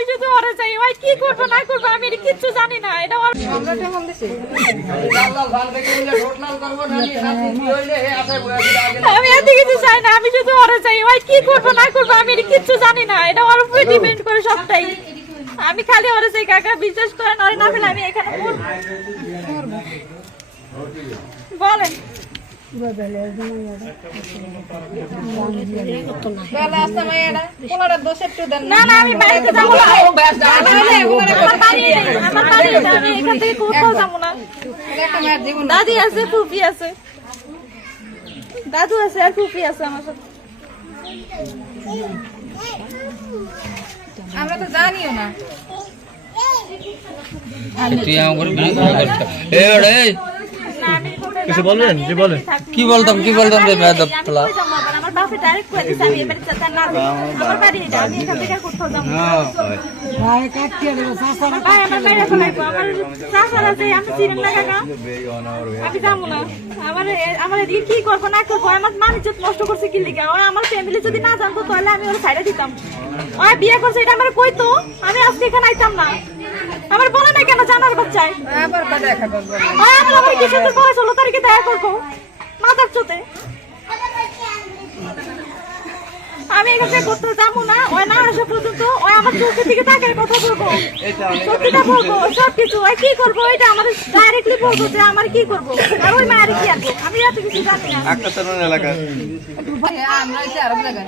আমি শুধু ওরে চাই, ওই কি করবো না করবো আমি কিচ্ছু জানি না। এটা আমি এত কিছু চাই না, আমি শুধু ওরে চাই, ওই কি করবো না করবো আমি কিচ্ছু জানি না। এটা ওর উপরে ডিপেন্ড করে সবটাই। আমি খালি ওরে চাই কাকা, বিশ্বাস করেন ওরে না পেলে আমি এখানে বলেন না না আমি বাড়িতে যাবো না, আমার বাড়ি আমি এখান থেকে কোথাও যাবো না। দাদি আছে, ফুফি আছে, দাদু আছে আর ফুফি আছে আমার সাথে। আমরা তো জানিও না। কিছু বলবেন? জি বলেন। কি বলতাম রে বেয়াদব পোলা। আমার বাপে ডাইরেক্ট কই দিছে আমি এবারে চাচা না আমার বাড়ি এটা, আমি এখান থেকে কোথাও যাব না। ভাই কাটিয়ে দেব চাচা, ভাই আমার মেরে ফেলাইবো, আমার চাচা আছে আমি চিনেন না কাকা, আমি যাব না। আমার এদিকে কি করব না করব, আমার মান ইজ্জত নষ্ট করছে কি লিগা? ওই আমার ফ্যামিলি যদি না জানতো তাহলে আমি ওর সাইডে দিতাম। ওই বিয়ে করছে এটা আমার কইতো আমি আজকে এখানে আইতাম না। আমার বলে না কেন জানার বাচ্চায় আবার দেখা করব। ওই আমার কি সাথে বয়স 16 তারিখে দেখা করবো মাথার চোতে। আমি এখানে করতে যাবো না, ওই না আসা পর্যন্ত ওই আমার চোখের দিকে তাকিয়ে কথা বলবো, সত্যিটা বলবো সবকিছু। ওই কি করবো এটা আমার ডাইরেক্টলি বলবো যে আমার কি করবো, আর ওই মায়ের কি আসবো আমি এত কিছু জানি না। একটা এলাকা আমরা আরব জায়গায়